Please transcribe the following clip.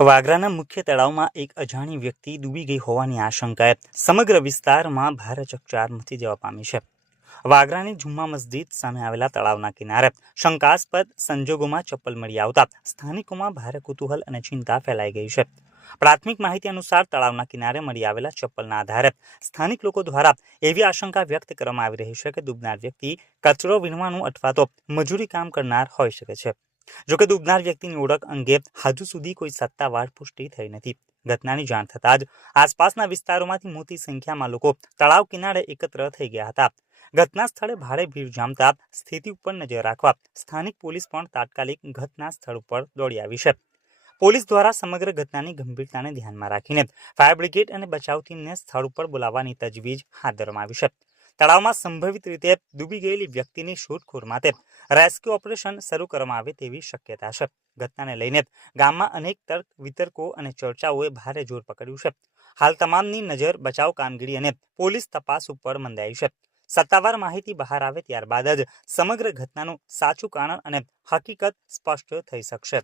વાગરાના મુખ્ય તળાવમાં એક અજાણી વ્યક્તિ ડૂબી ગઈ હોવાની આશંકાએ સમગ્ર વિસ્તારમાં ભારે ચકચાર મચી જવા પામી છે. વાગરાની જુમ્મા મસ્જિદ સામે આવેલા તળાવના કિનારે શંકાસ્પદ સંજોગોમાં ચપ્પલ મળી આવતા સ્થાનિકોમાં ભારે કુતૂહલ અને ચિંતા ફેલાઈ ગઈ છે. પ્રાથમિક માહિતી અનુસાર તળાવના કિનારે મળી આવેલા ચપ્પલના આધારે સ્થાનિક લોકો દ્વારા એવી આશંકા વ્યક્ત કરવામાં આવી રહી છે કે ડૂબનાર વ્યક્તિ કચરો વીણવાનું અથવા તો મજૂરી કામ કરનાર હોઈ શકે છે. જોકે ડૂબનાર વ્યક્તિની ઓળખ અંગે હજુ સુધી કોઈ સત્તાવાર પુષ્ટિ થઈ નથી. ઘટનાની જાણ થતાં જ આસપાસના વિસ્તારોમાંથી મોટી સંખ્યામાં લોકો તળાવ કિનારે એકત્ર થઈ ગયા હતા. ઘટના સ્થળે ભારે ભીડ જામતા સ્થિતિ ઉપર નજર રાખવા સ્થાનિક પોલીસ પણ તાત્કાલિક ઘટના સ્થળ ઉપર દોડી આવી છે. પોલીસ દ્વારા સમગ્ર ઘટનાની ગંભીરતાને ધ્યાનમાં રાખીને ફાયર બ્રિગેડ અને બચાવ ટીમને સ્થળ ઉપર બોલાવવાની તજવીજ હાથ ધરવામાં આવી છે. તળાવમાં સંભવિત રીતે ડૂબી ગયેલી વ્યક્તિની શોધખોળ માટે રેસ્ક્યુ ઓપરેશન શરૂ કરવામાં આવે તેવી શક્યતા છે. ઘટનાને લઈને ગામમાં અનેક તર્ક વિતર્કો અને ચર્ચાઓએ ભારે જોર પકડ્યું છે. હાલ તમામની નજર બચાવ કામગીરી અને પોલીસ તપાસ ઉપર મંડાઈ છે. સત્તાવાર માહિતી બહાર આવે ત્યારબાદ જ સમગ્ર ઘટનાનું સાચું કારણ અને હકીકત સ્પષ્ટ થઈ શકશે.